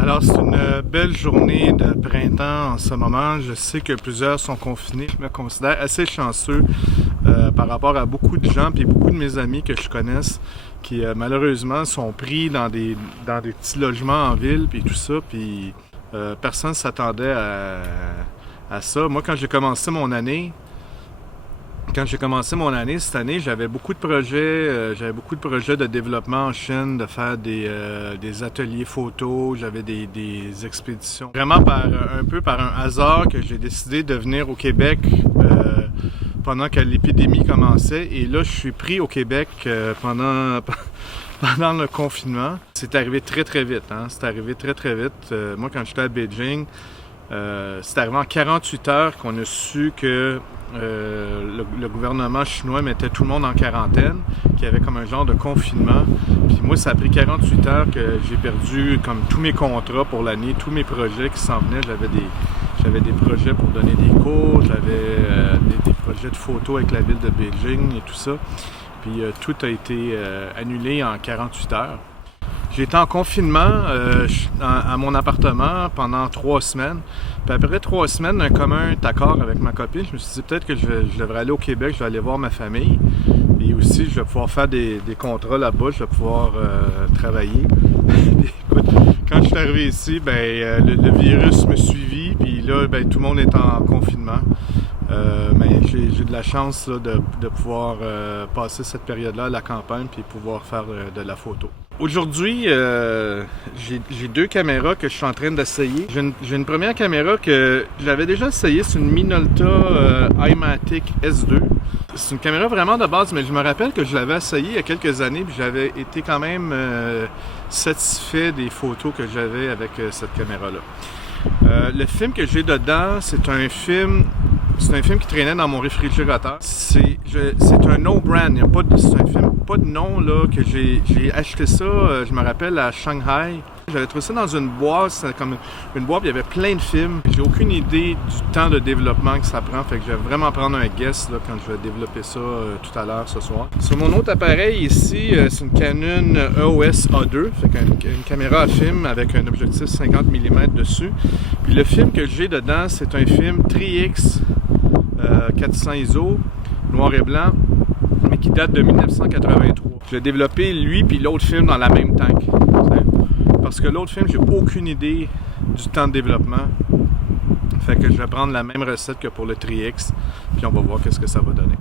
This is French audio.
Alors, c'est une belle journée de printemps en ce moment. Je sais que plusieurs sont confinés. Je me considère assez chanceux par rapport à beaucoup de gens et beaucoup de mes amis que je connaisse qui malheureusement sont pris dans des petits logements en ville puis tout ça. Puis personne ne s'attendait à ça. Moi, quand j'ai commencé mon année cette année, j'avais beaucoup de projets de développement en Chine, de faire des ateliers photos, j'avais des expéditions. Vraiment un peu par un hasard que j'ai décidé de venir au Québec pendant que l'épidémie commençait. Et là, je suis pris au Québec pendant le confinement. C'est arrivé très très vite, hein? C'est arrivé très très vite. Moi, quand j'étais à Beijing, c'est arrivé en 48 heures qu'on a su que le gouvernement chinois mettait tout le monde en quarantaine, qu'il y avait comme un genre de confinement. Puis moi, ça a pris 48 heures que j'ai perdu comme tous mes contrats pour l'année, tous mes projets qui s'en venaient. J'avais des projets pour donner des cours, j'avais des projets de photos avec la ville de Beijing et tout ça. Puis tout a été annulé en 48 heures. J'ai été en confinement à mon appartement pendant 3 semaines. Puis après 3 semaines, d'un commun accord avec ma copine, je me suis dit peut-être que je devrais aller au Québec, je vais aller voir ma famille. Et aussi, je vais pouvoir faire des contrats là-bas, je vais pouvoir travailler. Écoute, quand je suis arrivé ici, le virus me suivit, puis là, tout le monde est en confinement. Mais j'ai de la chance là, de pouvoir passer cette période-là à la campagne puis pouvoir faire de la photo. Aujourd'hui, j'ai 2 caméras que je suis en train d'essayer. J'ai une première caméra que j'avais déjà essayée, c'est une Minolta iMatic S2. C'est une caméra vraiment de base, mais je me rappelle que je l'avais essayée il y a quelques années puis j'avais été quand même satisfait des photos que j'avais avec cette caméra-là. Le film que j'ai dedans, c'est un film qui traînait dans mon réfrigérateur. C'est un no-brand. C'est un film, pas de nom, là, que j'ai acheté ça, je me rappelle, à Shanghai. J'avais trouvé ça dans une boîte, c'était comme une boîte, il y avait plein de films. J'ai aucune idée du temps de développement que ça prend, fait que je vais vraiment prendre un guess là, quand je vais développer ça tout à l'heure ce soir. Sur mon autre appareil ici, c'est une Canon EOS A2, fait une caméra à film avec un objectif 50 mm dessus. Puis le film que j'ai dedans, c'est un film 3X 400 ISO, noir et blanc, mais qui date de 1983. J'ai développé lui puis l'autre film dans la même tank. Parce que l'autre film, j'ai aucune idée du temps de développement. Fait que je vais prendre la même recette que pour le 3X, puis on va voir qu'est-ce que ça va donner.